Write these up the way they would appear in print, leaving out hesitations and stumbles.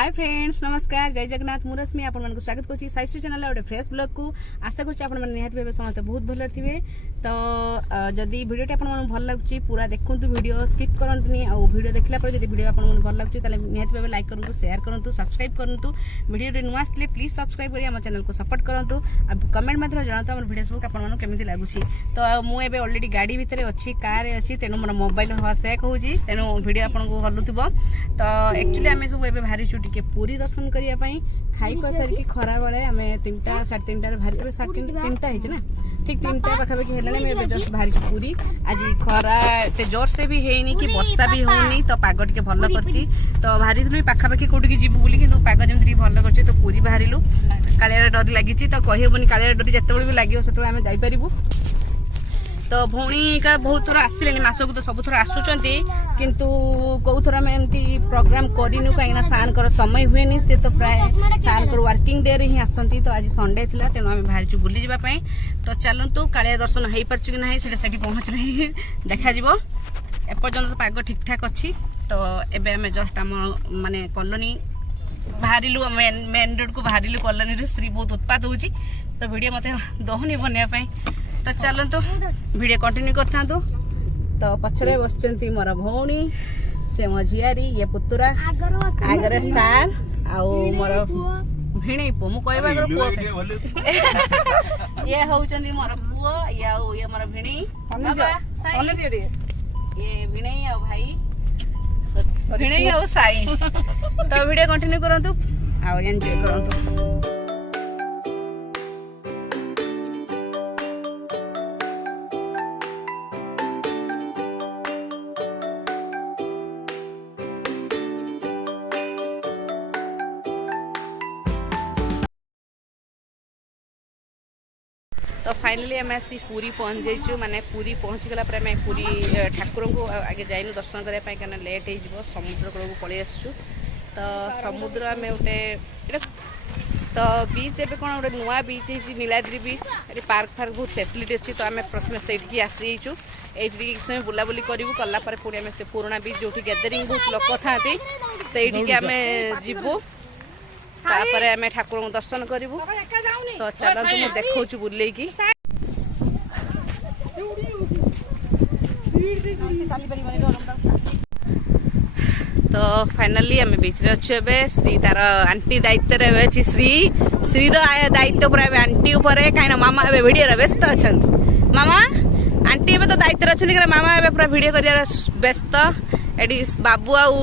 Hi friends नमस्कार जय जगन्नाथ मु रश्मि आपण मन को स्वागत करछि साइश्री चैनल गोटे फ्रेश ब्लॉग को आशा करछि आपण मन निहात भाबे समस्त बहुत भल थिबे। तो जदि वीडियोटा आपण मन भल लागछि पूरा देखंतु वीडियो स्किप करंतुनी आ वीडियो देखला पर जदि वीडियो आपण मन भल लागछि ताले निहात भाबे लाइक करंतु शेयर करंतु सब्सक्राइब करंतु वीडियो रे नुआ आस्ते प्लीज सब्सक्राइब करी हम चैनल को सपोर्ट करंतु आ कमेंट मात्र जणातो हमर वीडियो सब आपण मन केमिति लागुछि। तो मु एबे ऑलरेडी गाड़ी भितरे अछि कार रे अछि तेनु मोर मोबाइल हवा सेक होउछि तेनु वीडियो आपण को हलुथिबो। तो एक्चुअली हमें सब एबे भारी छुटी के पूरी दर्शन करिया पई खाई पसर की खरा बेले आम 3टा 3:30 भारी 3:30 है ना ठीक 3टा पाखापाखि है जस्ट भारी पूरी आज खरा एते जोर से भी है कि वर्षा भी होनी तो पाग टिके भल करछि। तो भारी थलु पाखापाखि कोठी जीवु बोली कि पाग जमि भल करछि तो पूरी बाहरिलु कालिया डर लगी तो कहिबनी कालिया डर जते भी लागियो सेतो आमे जाई परिबु। तो भौणी का बहुत थोड़ा आसिले मासक तो सब थोड़ा आसुचंती किंतु कौ थोड़ा आम एमती प्रोग्राम करूँ कहीं सान कर समय हुए नहीं से तो प्राय सान कर वर्किंग डे रे ही आसती। तो आज संडे थिला तेणु आम बाहर बुली जावा पई। तो चलतु कालिया दर्शन हो पार्छु कि ना से पहुँचले देखा एपर्यंत तो पाग ठीक ठाक अच्छी। तो एबे आम जस्ट आम माने कॉलोनी बाहरिलु मेन रोड को बाहरिलु कॉलोनी रे स्त्री बहुत उत्पात होउची तो वीडियो मते दहनी बनया। तो चलतु वीडियो कंटिन्यू करता। तो पछरे बसचंती मोर भौणी से मो झियारी ये पुतुरा आगरे सार आउ मोर भिणी पु मु कहबा कर पुओ ये होउचंती मोर पुओ ये आउ ये मोर भिणी बाबा साई ये भिणी आ भाई भिणी आ साई। तो वीडियो कंटिन्यू करंतु आ एंजॉय करंतु। तो फाइनली आम आसी पूरी पहुँच जाइचु माने पूरी पहुँची गला पर आम पूरी ठाकुर को आगे जाइनु दर्शन करने कहीं लेट हो समुद्र कूल को पलि आसु। तो समुद्र आम गोटे तो बीच एवं कौन गोटे नुआ बीच है नीलाद्री बीच ये पार्क फार्क बहुत फैसिलिटी अच्छी। तो आम प्रथम से आसी जाइचु ये किसी समय बुलाबुली करूँ कलापर पुणी आम से पुराना बीच जो गैदरिंग बहुत लोक था से आम जीवु तापर आम ठाकुर को दर्शन करूँ। तो चलते मुझे देखा बुले की। तो फाइनली आम बीच रे अच्छे एबे श्री तार आंटी दायित्व रे अच्छी श्री दायित्व पूरा आंटी उपर कहीं मामा ए वीडियो व्यस्त अच्छा मामा आंटी एबे तो दायित्व अच्छे मामा ए पूरा वीडियो कर व्यस्त। एडी बाबू आउ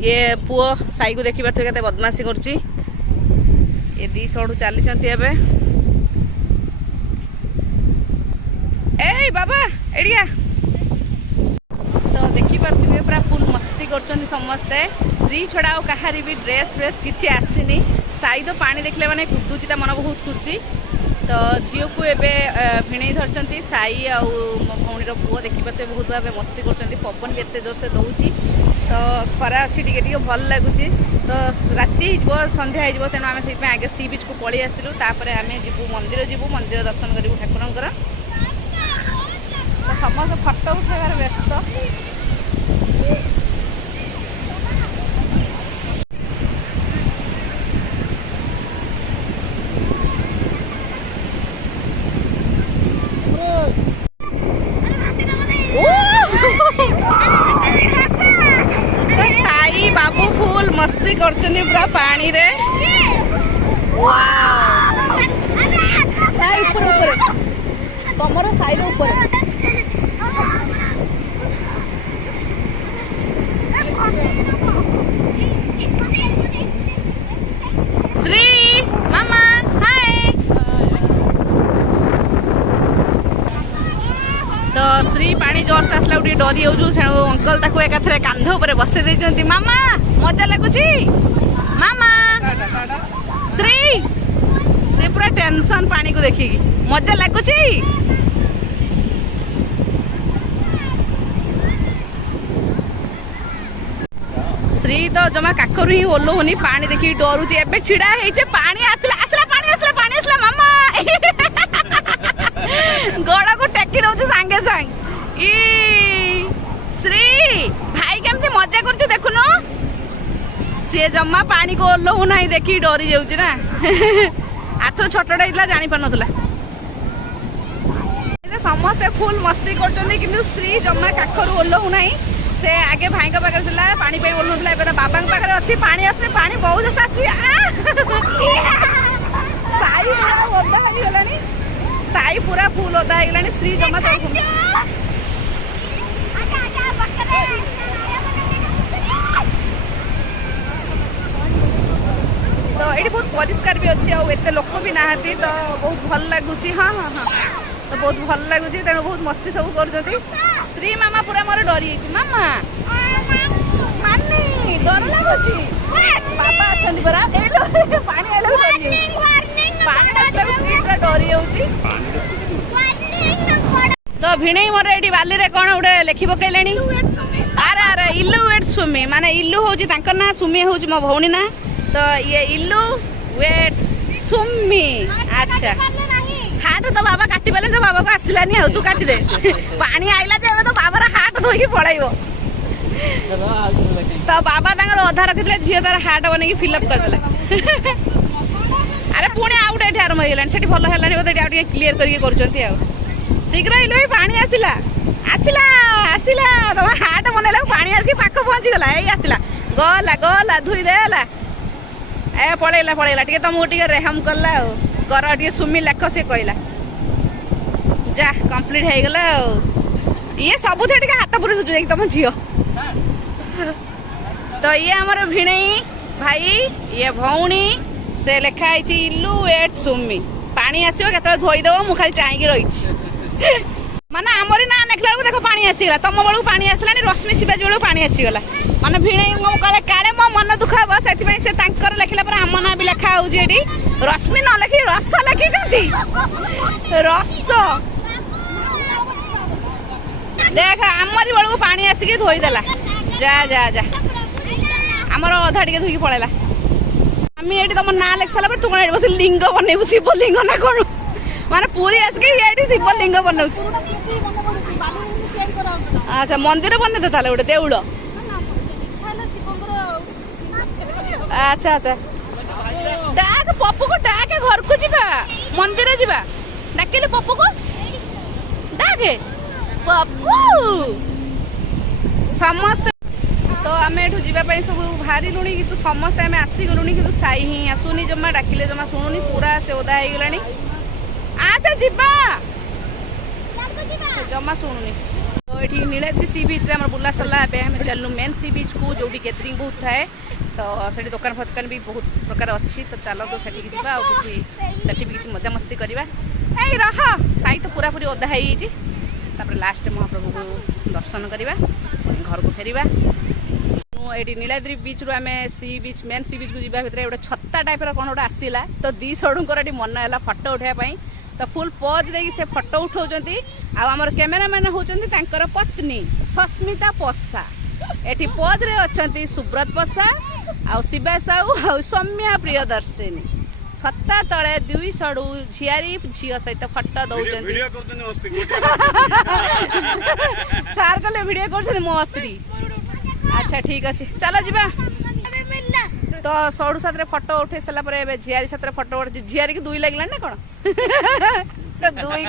ये पुओ साई को देखी पार्थे के बदमाशी कर ये दी सड़ू चली एबे ए बाबा एडिया। तो देखी पार्थिबे पूरा फुल मस्ती करछन समस्ते श्री छड़ा कहारी भी ड्रेस फ्रेस किछि आसीनी साई तो पानी देखले माने कुदुची ता मन बहुत खुशी। तो झील को एबे भिणई धरछंती साई आ भौणीर पुओ देखी पार्थे बहुत भाबे मस्ती करछंती पवन भी एते जोर से दउची। तो खरा अच्छी टिके भल लगुच। तो राति हो संध्या हो तेणु आम से आगे सी बीच को पलि आसलु तापर आम जीवु मंदिर दर्शन करूँ ठाकुर। तो समस्त फटो उठाइबार व्यस्त। बाबू फुल मस्ती करछनी पूरा पानी रे। वाओ साई ऊपर तमरो साइड ऊपर श्री मामा हाय। तो श्री पानी जोर से आसला उठी डरी हो अंकल ताको एकाथरे कांध ऊपर बसे देइचंती मामा मजा लगुची मामा श्री से पूरा टेंशन पानी को देखी मजा लगुची। श्री तो जमा काखरु ही ओल्लोनी पानी देखी डरुची एबे छिड़ा हेइचे पानी आसला मामा गोड़ा को टेकी दउछ सांगे सांग ई श्री भाई केमती मजा करछु देखुनो से जमा पानी को ओल्लऊ ना देखी डरी जाऊँ ना आथर छोटा होता जानी पार ना समस्ते फुल मस्ती कर श्री जमा काखर ओल्लऊ ना से आगे भाई पाखे था पानी ओल्लूला एवं बाबा पाखे अच्छी पानी आस पानी बहुत जैसे साई ओदा होगा साई पूरा फुल ओदा होगा श्री जमा तो ये बहुत परिष्कार भी अच्छी आते लोक भी नहांती तो बहुत भल लगुच हाँ हाँ हाँ तो बहुत भल लगुच तेणु बहुत मस्ती सब कर श्री मामा पूरा मोर डरी मामा मानी डर लगुच बाबा अच्छा परा पानी डरी जाऊँ तो भिणे मोर ये बाली रे कौन गोटे लिखि पकईले अरे अरे इलू वेट सुमी माने इलू हूँ ना सुमी हूँ मो भौणी ना तो ये इलू वेट्स सुमी अच्छा हाट तो बाबा काटी पारे तो बाबा को आसलानी आ तू काटी दे पानी आइला जे तो बाबार हाट धोईकी पलैब तो बाबा अधा रखी झील तार हाट बन फिलअप करदे अरे पुणी आउ गोटे आरंभ होगा से भल है बोधे क्लीयर करके शीघ्र इलू पानी आसला आसला आसला तुम हाट बनैला पानी आसिक पाख पहुँची गला आसला गला गला धुई देला ए पलैला पलैला टे तुमको टे रेहम कला कर टे सुमी लेख से कहला जा कंप्लीट हो गला ये सब थे हाथ पुरी दूसरी तुम झील तो ये आमर भिणे भाई ये भौणी से लिखाई इलू एट सुमी पानी आसो के धोईदेव मु खाली चाहिए रही माने आमरी ना नेखला देख पानी आसीगला तुम बेलू पानी आसला रश्मि शिवाजी बेलू पानी आसीगला माने भिणे काले काले मो मन दुख हम से लिखला पर आम ना भी लिखा हो रश्मि न लिखी रस लिखी रस देख आमरी बेलू पानी आसिक धोईदेला जा जा जा आमर अधा टे धोईकी पलैला आम ये तुम ना लिख सारा तू कौन बस लिंग बनैबू शिवलिंग ना कौन माने पूरी आसिक ये शिवलिंग बनाऊ अच्छा मंदिर बन दे गोटे देउल अच्छा अच्छा डाक पप्पू को डाके घर को जीवा मंदिर जीवा डाकिले पप्पू को डाके पप्पू समस्त तो आम एठू जावाई सब बाहरी लुणी कि समस्ते आम आसीगलुणी कि साई ही आसुनी जमा डाकिले जमा शुणुनी पूरा से ओदा हो गला आसे जीवा जमा शुणुनी तो ये नीलाद्री सी बीच रे बुला सरला आम चलू मेन सी बीच को जो गैदरिंग बहुत थाए तो से दुकान फतकान भी बहुत प्रकार अच्छी तो चलो तो से किसी मजा मस्ती करवा ए रह साई तो पूरा पूरी ओदा हो लास्ट महाप्रभु को दर्शन करवा घर को फेरवा ये नीलाद्री बीच रू आम सी बीच मेन सी बीच को जावा भितर गोटे छत्ता टाइप कौन गोटे आसला तो दी सड़ुकर मन है फटो उठाई तो फुल पज दे से फटो उठाउछंती आमर कैमेरामैन होउछंती तांकर पत्नी सस्मिता पस्सा एठी पज रे अछंती सुब्रत पस्सा आ शिवा साहू आ सौम्या प्रियदर्शिनी छत्ता तले दुई सड़ू झियारी झील सहित फटो दौचंती सार कले वीडियो करछंती मो स्त्री अच्छा ठीक अच्छे चलो जीवा तो सड़ू साथ फटो उठे सारा पर झियारी साथ फटो उठे झियारी की दुई लगला ना कौन से दुई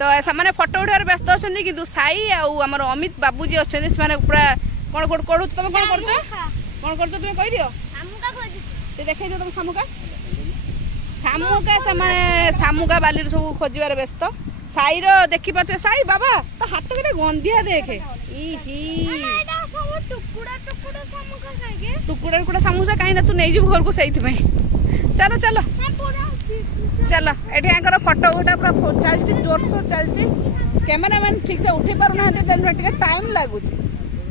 तो से फटो उठार व्यस्त अच्छा कि साई आमर अमित बाबूजी अच्छा से पूरा कौन कौन करू तुम कौन कर तुम कह दियो देखे दियो तुम शामुका शामुका से शामुका बाली सब खोजार व्यस्त साई देखी पारे साई बाबा तो हाथ के गंधिया देखे टुकुड़ा टुकुड़ा सामुसा कहीं तू नहीं घर को सही चलो चलो चलो ये फटो उठा पूरा चलती जोरसोर चलती कैमेरामैन ठीक से उठे पार ना टाइम लगुच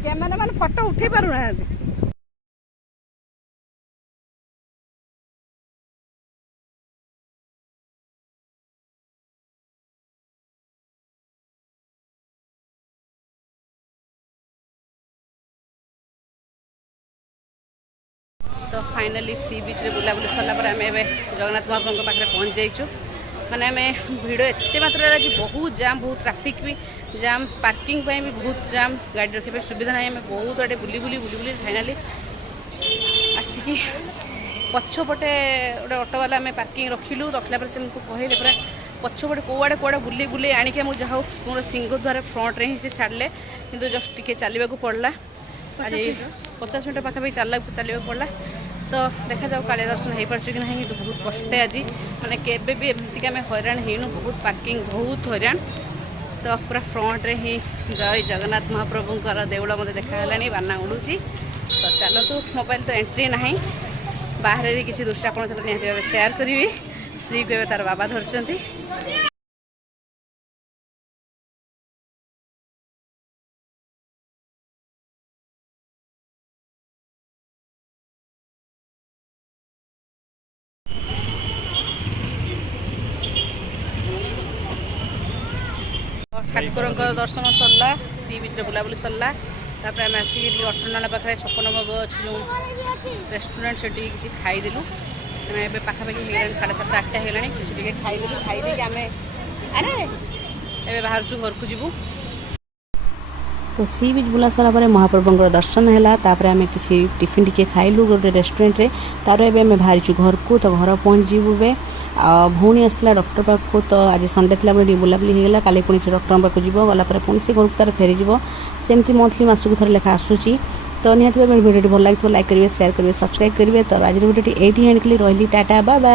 कैमेरामैन फटो उठे पार ना तो फाइनली सी बीच रे बुलाबुली सरला पर आम जगन्नाथ महाप्रभु पाखे पहुँच जाइचु मैंने आम भिड़ एत मात्रा आज बहुत जाम बहुत ट्राफिक भी जाम पार्किंग भी बहुत जाम गाड़ी रखा सुविधा ना आम बहुत आड़े बुली बुली बुली बुली फाइनाली कि पछपटे गोटे ऑटो वाला आम पार्किंग रखिलु रखला से कहले पूरा पछपटे कौआड़े कौड़े बुले बुले आणिक मुझे जाऊ मोर सिंहद्वार फ्रंट रे ही से छाड़े कि जस्ट टिके चलने को पड़ला आज 50 मिनट पाखापाखि चलने पड़ला तो देखा जाऊ कालिया दर्शन हो पार्छ कि नहीं तो बहुत कष्ट आज माने केबे भी एमती आम हैरान हेनु बहुत पार्किंग बहुत हैरान तो पूरा फ्रंट रे ही जय जगन्नाथ महाप्रभुंकर देउल मत देखाला बाना उड़ूची तो चलतु मोबाइल तो एंट्री ना बाहर भी किसी दृश्य आप निहती भाव सेयार करी श्री को तार बाबा धरती ठाकुर दर्शन सरला सी बीच बुलाबुली सरला तापर आम आसिक अटनाला पाखे 56 भोग अच्छी जो रेस्टोरेंट से किसी खाईदेलु आम पाखापाखि हो 7:30 8टा होगा किसी खाईदेलु खाई आम अरे ए बाहर घर को जीवु तो सी बीच बुला सारा महाप्रभुंर दर्शन है तापर आम किसी टिफिन टी खाइलु गोटे रेस्टोरेंट रे तार ए बाहरी घर को तो घर पहुँचू ए भौणी आसला डॉक्टर पाखु तो आज संडे थी बोले बुलाबुली होगा काली पुणी से डॉक्टर पाखु जीव गला पुणी से घर को तार फेरी सेमती मंथली मासक थोड़े लेखा आसूची तो निहत भिडियो भल लगे लाइक करेंगे शेयर करेंगे सब्सक्राइब करेंगे तो आज भिडियो ये एंड कली रही टाटा बाय बाय।